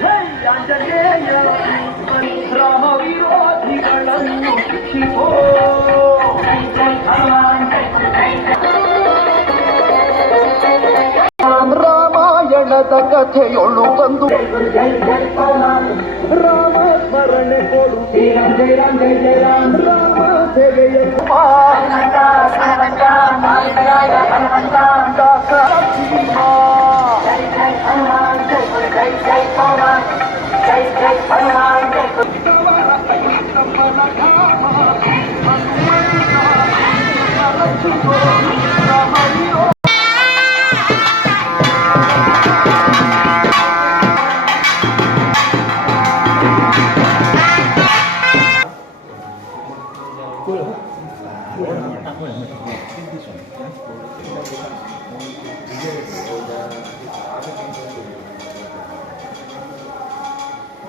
ಜೈ ಆಂಜನೇಯ ರಾಮ ವಿರೋಧಿಗಳನ್ನು ಶಿವೋ ರಾಮಾಯಣದ ಕಥೆಯೊಳು ಬಂದು ರಾಮ ಸ್ಮರಣೆ ಕೊಡು ಜಯ ರಾಮ ಜಯ ಜಯ Thank you.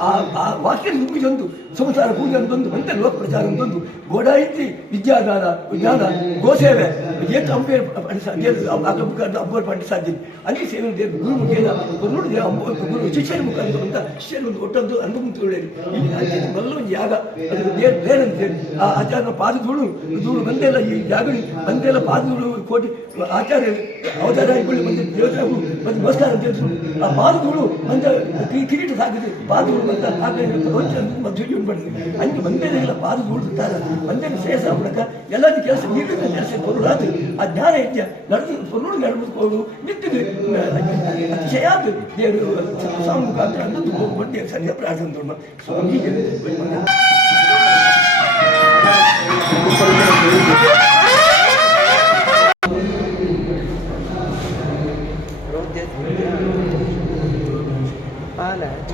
ಆ ಆ ವಾಕ್ಯ ಮುಗಿಸೊಂದು ಸಂಸಾರ ಪೂಜೆ ಅಂತೊಂದು ಮಂತೆ ಲೋಕ ಪ್ರಚಾರ ಅಂತೊಂದು ಗೋಡ ಇತ್ತಿ ವಿದ್ಯಾದಾನ ಜ್ಞಾನ ಗೋಸೇವೆ ಏಕ ಅಂಬೇರ್ ಅಂಬೋರ್ ಪಂಡ ಸಾಧ್ಯ ಅಲ್ಲಿ ಸೇವೆ ಗುರು ಮುಖೇನ ನೋಡಿದ್ರೆ ಅಂಬೋ ಗುರು ಶಿಷ್ಯರ ಮುಖಾಂತರ ಅಂತ ಶಿಷ್ಯರು ಒಂದು ಒಟ್ಟೊಂದು ಅನುಭವ ತಿಳಿಯಲಿ ಅಲ್ಲಿ ಮಲ್ಲ ಒಂದು ಯಾಗ. ಅದು ಬೇರಂತೆ ಆ ಆಚಾರ್ಯ ಪಾದ ಧೂಳು ಧೂಳು ಬಂದೆಲ್ಲ ಈ ಜಾಗ ಬಂದೆಲ್ಲ ಪಾದ ಧೂಳು ಕೋಟಿ ಆಚಾರ್ಯ ಅವತಾರ ಆಗಿಕೊಳ್ಳಿ ಬಂದ ದೇವತೆಗೂ ಮತ್ತು ನಮಸ್ಕಾರ ಅಂತ ಹೇಳಿದ್ರು ಆ ಪಾದ ಧೂಳು ಬಂದ ಕಿರೀಟ ಸಾಕಿದೆ ಪಾದ ಧೂಳು ಅಂತ ಹಾಗೆ ಮದುವೆ ಮಾಡಿದ್ರು. ಹಂಗೆ ಮಂದೇನೆಲ್ಲ ಪಾದ ಧೂಳು ಇರ್ತಾರೆ ಮಂದೇನ ಶ್ರೇಯಸ ಮೂಲಕ. ಎಲ್ಲದ ಕೆಲಸ ನೀಡಿದ ಕೆಲಸ ಬರುರಾತು ಅದು ಅಜ್ಞಾನ ಇತ್ಯ ನಡೆದು ಸೊಲ್ಲು ನಡೆದುಕೊಂಡು ನಿಂತಿದೆ ಅತಿಶಯಾದ ದೇವರು ಮುಖಾಂತರ ಅಂದು ಹೋಗುವಂತೆ ಪ್ರಾರ್ಥನೆ ತುಂಬ ಸ್ವಾಮೀಜಿ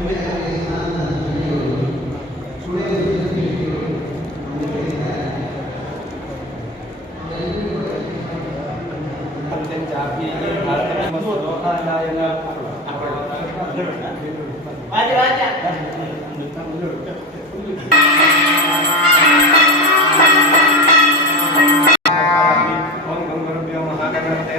Thank. गुरुभ्यो महागणपते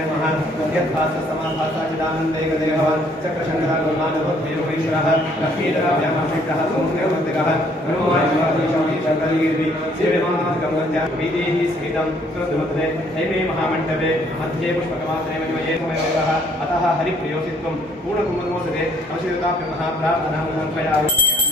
सेव्यमानगङ्गत्या वीदेः सहितं सुरद्रुमद्रे हैमे महामण्डपे मध्ये पुष्पकमासने मणिमये समयोगः अतः हरिप्रियोषित्वं पूर्णकुम्भमोसरे अवशिताभ्य महाप्रार्थनां समर्पयामि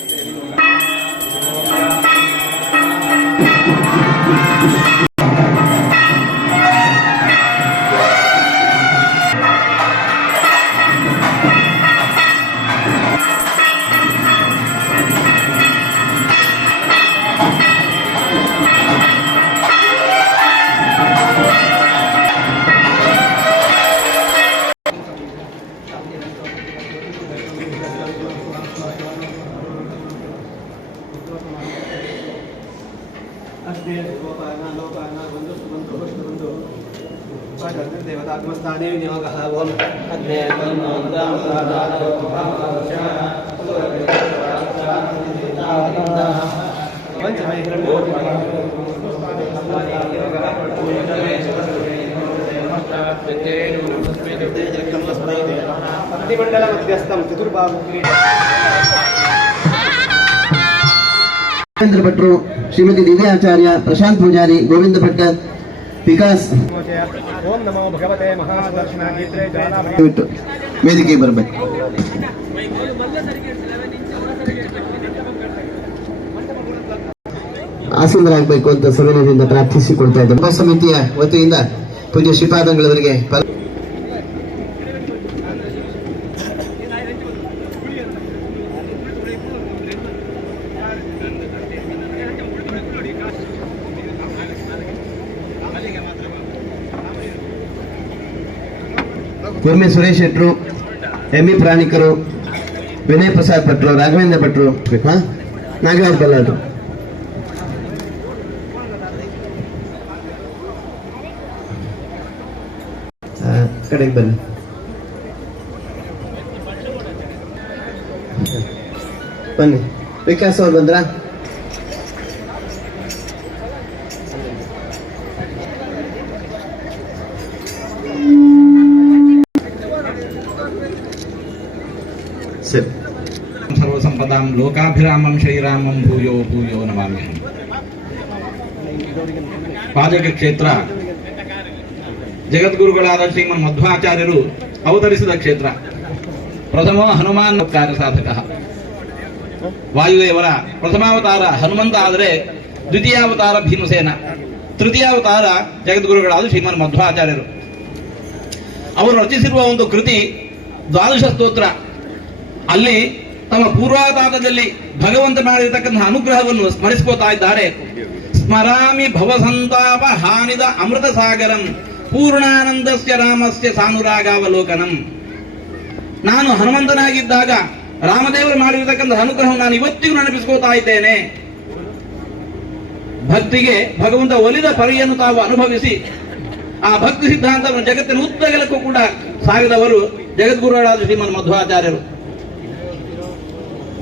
अस्मे गोपाना लोकाना बन्धु सुबन्धु पुष्पबन्धु देवतात्मस्थाने विनियोगः ओम् अग्ने प्रतिमण्डल मध्यस्थं चतुर्बाहु ರಾಘವೇಂದ್ರ ಭಟ್ರು ಶ್ರೀಮತಿ ದಿವ್ಯಾಚಾರ್ಯ ಪ್ರಶಾಂತ್ ಪೂಜಾರಿ ಗೋವಿಂದ ಭಟ್ಕರ್ ವಿಕಾಸ್. ವೇದಿಕೆಗೆ ಬರಬೇಕು. ಆಸೀನರಾಗಬೇಕು ಅಂತ ಸವಿನಯದಿಂದ ಪ್ರಾರ್ಥಿಸಿಕೊಳ್ತಾ ಇದ್ದಾರೆ ಸಮಿತಿಯ ವತಿಯಿಂದ ಪೂಜ್ಯ ಶ್ರೀಪಾದಂಗಳವರಿಗೆ ಕುರ್ಮಿ ಸುರೇಶ್ ಶೆಟ್ರು ಎಂ ಇ ಪ್ರಾಣಿಕರು ವಿನಯ್ ಪ್ರಸಾದ್ ಭಟ್ರು ರಾಘವೇಂದ್ರ ಭಟ್ರು ಹಾ ನಾಗರಾಜ್ ಬಲ್ಲಾಳ್ರು ಆ, ಕಡೆಗೆ ಬನ್ನಿ ಬನ್ನಿ ವಿಕಾಸ್ ಅವ್ರು ಬಂದ್ರಾ ಸರ್ವಸಂಪದಾಂ ಲೋಕಾಭಿರಾಮಂ ಶ್ರೀರಾಮಂ ಭೂಯೋ ಭೂಯೋ ನಮಾಮಿ ಪಾಜಕ ಕ್ಷೇತ್ರ ಜಗದ್ಗುರುಗಳಾದ ಶ್ರೀಮನ್ ಮಧ್ವಾಚಾರ್ಯರು ಅವತರಿಸಿದ ಕ್ಷೇತ್ರ ಪ್ರಥಮ ಹನುಮಾನ್ ಕಾರ್ಯ ಸಾಧಕ ವಾಯುದೇವರ ಪ್ರಥಮಾವತಾರ ಹನುಮಂತ ಆದರೆ ದ್ವಿತೀಯಾವತಾರ ಭೀಮಸೇನ ತೃತೀಯಾವತಾರ ಜಗದ್ಗುರುಗಳಾದ ಶ್ರೀಮನ್ ಮಧ್ವಾಚಾರ್ಯರು ಅವರು ರಚಿಸಿರುವ ಒಂದು ಕೃತಿ ದ್ವಾದಶ ಸ್ತೋತ್ರ ಅಲ್ಲಿ ತಮ್ಮ ಪೂರ್ವಾಧಾರದಲ್ಲಿ ಭಗವಂತ ಮಾಡಿರತಕ್ಕಂತಹ ಅನುಗ್ರಹವನ್ನು ಸ್ಮರಿಸ್ಕೋತಾ ಇದ್ದಾರೆ. ಸ್ಮರಾಮಿ ಭವಸಂತಾಪ ಹಾನಿದ ಅಮೃತ ಸಾಗರಂ, ಪೂರ್ಣಾನಂದಸ್ಯ ರಾಮಸ್ಯ ಸಾನುರಾಗಾವಲೋಕನಂ. ನಾನು ಹನುಮಂತನಾಗಿದ್ದಾಗ ರಾಮದೇವರು ಮಾಡಿರತಕ್ಕಂತಹ ಅನುಗ್ರಹವನ್ನು ನಾನು ಇವತ್ತಿಗೂ ನೆನಪಿಸ್ಕೋತಾ ಇದ್ದೇನೆ. ಭಕ್ತಿಗೆ ಭಗವಂತ ಒಲಿದ ಪರಿಯನ್ನು ತಾವು ಅನುಭವಿಸಿ, ಆ ಭಕ್ತಿ ಸಿದ್ಧಾಂತವನ್ನು ಜಗತ್ತಿನ ಉದ್ದಗಲಕ್ಕೂ ಕೂಡ ಸಾಗಿದವರು ಜಗದ್ಗುರುಗಳಾದ ಶ್ರೀಮನ್ ಮಧ್ವಾಚಾರ್ಯರು.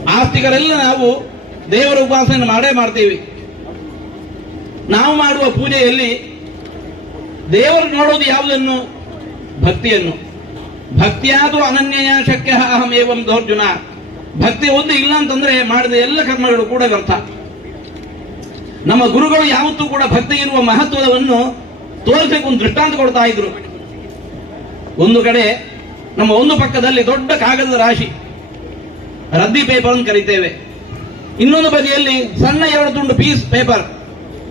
ಆಸ್ತಿಕರೆಲ್ಲ ನಾವು ದೇವರ ಉಪಾಸನೆ ಮಾಡೇ ಮಾಡ್ತೀವಿ. ನಾವು ಮಾಡುವ ಪೂಜೆಯಲ್ಲಿ ದೇವರು ನೋಡೋದು ಯಾವುದನ್ನು? ಭಕ್ತಿಯನ್ನು. ಭಕ್ತಿಯಾದರೂ ಅನನ್ಯ ಶಕ್ಯ ಅಹಂ ಏವಂ ದೌರ್ಜುನ. ಭಕ್ತಿ ಒಂದು ಇಲ್ಲ ಅಂತಂದ್ರೆ ಮಾಡಿದ ಎಲ್ಲ ಕರ್ಮಗಳು ಕೂಡ ವ್ಯರ್ಥ. ನಮ್ಮ ಗುರುಗಳು ಯಾವತ್ತೂ ಕೂಡ ಭಕ್ತಿ ಇರುವ ಮಹತ್ವವನ್ನು ತೋರಿಸಬೇಕು ಒಂದು ದೃಷ್ಟಾಂತ ಕೊಡ್ತಾ ಇದ್ರು. ಒಂದು ಕಡೆ ನಮ್ಮ ಒಂದು ಪಕ್ಕದಲ್ಲಿ ದೊಡ್ಡ ಕಾಗದದ ರಾಶಿ. ರದ್ದಿ ಪೇಪರ್ ಅಂತ ಕರಿತೇವೆ. ಇನ್ನೊಂದು ಬದಿಯಲ್ಲಿ ಸಣ್ಣ ಎರಡು ತುಂಡು ಪೀಸ್ ಪೇಪರ್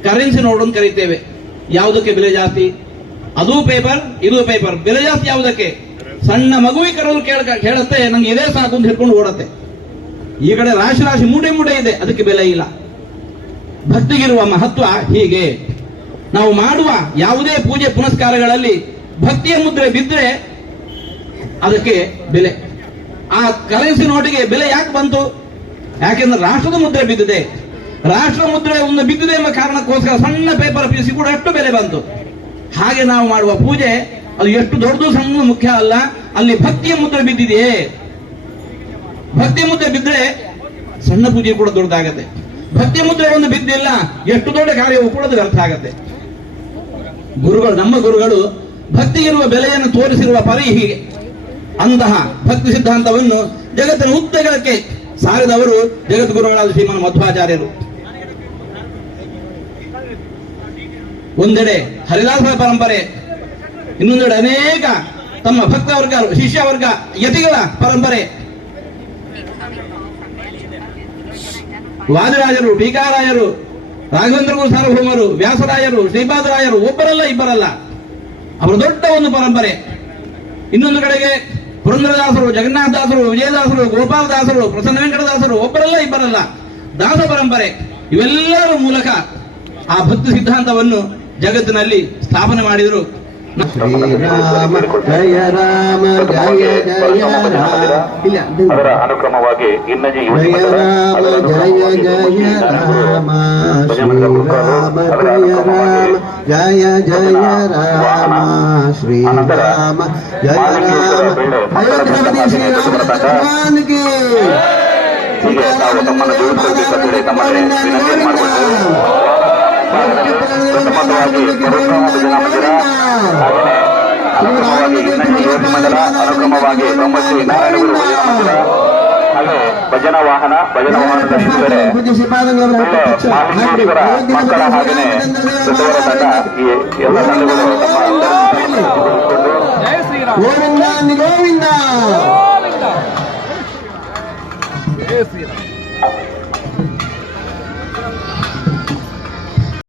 ಕರೆನ್ಸಿ ನೋಡ್ ಅಂತ ಕರಿತೇವೆ. ಯಾವುದಕ್ಕೆ ಬೆಲೆ ಜಾಸ್ತಿ? ಅದು ಪೇಪರ್ ಇದು ಪೇಪರ್ ಬೆಲೆ ಜಾಸ್ತಿ ಯಾವುದಕ್ಕೆ? ಸಣ್ಣ ಮಗುವಿಗೆ ಕರಲು ಕೇಳ ಕೇಳುತ್ತೆ, ನಂಗೆ ಇದೇ ಸಾಕು ಅಂತ ಹಿಡ್ಕೊಂಡು ಓಡತ್ತೆ. ಈ ಕಡೆ ರಾಶಿ ರಾಶಿ ಮೂಟೆ ಮೂಟೆ ಇದೆ, ಅದಕ್ಕೆ ಬೆಲೆ ಇಲ್ಲ. ಭಕ್ತಿಗಿರುವ ಮಹತ್ವ ಹೀಗೆ. ನಾವು ಮಾಡುವ ಯಾವುದೇ ಪೂಜೆ ಪುನಸ್ಕಾರಗಳಲ್ಲಿ ಭಕ್ತಿಯ ಮುದ್ರೆ ಬಿದ್ದರೆ ಅದಕ್ಕೆ ಬೆಲೆ. ಆ ಕರೆನ್ಸಿ ನೋಟಿಗೆ ಬೆಲೆ ಯಾಕೆ ಬಂತು? ಯಾಕೆಂದ್ರೆ ರಾಷ್ಟ್ರದ ಮುದ್ರೆ ಬಿದ್ದಿದೆ. ರಾಷ್ಟ್ರ ಮುದ್ರೆ ಒಂದು ಬಿದ್ದಿದೆ ಎಂಬ ಕಾರಣಕ್ಕೋಸ್ಕರ ಸಣ್ಣ ಪೇಪರ್ ಪೀಸಿ ಕೂಡ ಅಷ್ಟು ಬೆಲೆ ಬಂತು. ಹಾಗೆ ನಾವು ಮಾಡುವ ಪೂಜೆ, ಅದು ಎಷ್ಟು ದೊಡ್ಡದು ಸಣ್ಣ ಮುಖ್ಯ ಅಲ್ಲ, ಅಲ್ಲಿ ಭಕ್ತಿಯ ಮುದ್ರೆ ಬಿದ್ದಿದೆಯೇ? ಭಕ್ತಿಯ ಮುದ್ರೆ ಬಿದ್ದರೆ ಸಣ್ಣ ಪೂಜೆ ಕೂಡ ದೊಡ್ಡದಾಗತ್ತೆ. ಭಕ್ತಿಯ ಮುದ್ರೆ ಒಂದು ಬಿದ್ದಿಲ್ಲ, ಎಷ್ಟು ದೊಡ್ಡ ಕಾರ್ಯವು ಕೂಡ ವ್ಯರ್ಥ ಆಗತ್ತೆ. ಗುರುಗಳು, ನಮ್ಮ ಗುರುಗಳು ಭಕ್ತಿಗಿರುವ ಬೆಲೆಯನ್ನು ತೋರಿಸಿರುವ ಪರಿ ಹೀಗೆ. ಅಂತಹ ಭಕ್ತಿ ಸಿದ್ಧಾಂತವನ್ನು ಜಗತ್ತಿನ ಉದ್ದಗಲಕ್ಕೆ ಸಾರಿದವರು ಜಗದ್ಗುರುಗಳಾದ ಶ್ರೀಮನ್ ಮಧ್ವಾಚಾರ್ಯರು. ಒಂದೆಡೆ ಹರಿದಾಸರ ಪರಂಪರೆ, ಇನ್ನೊಂದೆಡೆ ಅನೇಕ ತಮ್ಮ ಭಕ್ತ ವರ್ಗ ಶಿಷ್ಯ ವರ್ಗ ಯತಿಗಳ ಪರಂಪರೆ. ವಾದಿರಾಜರು, ಟೀಕಾರಾಯರು, ರಾಘವೇಂದ್ರ ಗುರು ಸಾರ್ವಭೌಮರು, ವ್ಯಾಸರಾಯರು, ಶ್ರೀಪಾದರಾಯರು, ಒಬ್ಬರಲ್ಲ ಇಬ್ಬರಲ್ಲ. ಅವರ ದೊಡ್ಡ ಒಂದು ಪರಂಪರೆ. ಇನ್ನೊಂದು ಕಡೆಗೆ ಪುರಂದರದಾಸರು ಜಗನ್ನಾಥದಾಸರು, ವಿಜಯದಾಸರು, ಗೋಪಾಲದಾಸರು ಪ್ರಸನ್ನ ವೆಂಕಟದಾಸರು ಒಬ್ಬರಲ್ಲ, ಇಬ್ಬರಲ್ಲ, ದಾಸ ಪರಂಪರೆ, ಇವೆಲ್ಲರ ಮೂಲಕ ಆ ಭಕ್ತಿ ಸಿದ್ಧಾಂತವನ್ನು ಜಗತ್ತಿನಲ್ಲಿ ಸ್ಥಾಪನೆ ಮಾಡಿದರು. ಶ್ರೀರಾಮ ಜಯ ರಾಮ ಜಯ ಜಯ ರಾಮ ಇಲ್ಲ ಅದರ ಅನುಕ್ರಮವಾಗಿ ಇನ್ನಜಿ ಯುವತಿ ಜಯ ಮಂಡಲ, ರಾಮ ಅದರ ಜಯ ಅನುಕ್ರಮವಾಗಿ ಜಯ ಈ ರಾಮ ಭಜಮಂಡಲ ಶ್ರೀರಾಮ ಅದರ ಜಯ ಅನುಕ್ರಮವಾಗಿ ರಾಮ ಜಯ ಜಯ ರಾಮ ಶ್ರೀರಾಮ ಜಯ ರಾಮ ಅಯೋಧ್ಯೆ ಶ್ರೀರಾಮ ಭಗವಾನ್ಗೆ ಹೀಗೆ ತಾವು ತಮ್ಮನ್ನು ಜೋಡಿಸೋಕೆ ಕಟ್ಟಳೆ ತಮ್ಮಲ್ಲಿ ವಿನಂತಿ ಮಾಡಿಕೊಂಡು ಪ್ರಥಮವಾಗಿ ಪರಶುರಾಮ ಭಜನಾ ಮಂದಿರ ಹಾಗೆಯೇ ಅನುಕ್ರಮವಾಗಿ ಇನ್ನಜಿ ಯುವತಿ ಮಂಡಲ ಅನುಕ್ರಮವಾಗಿ ಬ್ರಹ್ಮಶ್ರೀ ನಾರಾಯಣಗುರು ಭಜನಾ ಮಂದಿರ ಹಾಗೆ ಭಜನಾ ವಾಹನ ಭಜನಾ ವಾಹನದ ಒಳ್ಳೆ ಮಹಾಶಿವರ ಮಕ್ಕಳ ಹಾಗೆಯೇ ದೊಡ್ಡವರ ತಂಡ ಈ ಎಲ್ಲ ತಂಡಗಳು ತಮ್ಮ ಗೋವಿಂದ. ಗೋವಿಂದ ಶ್ರೀರಾಮ್.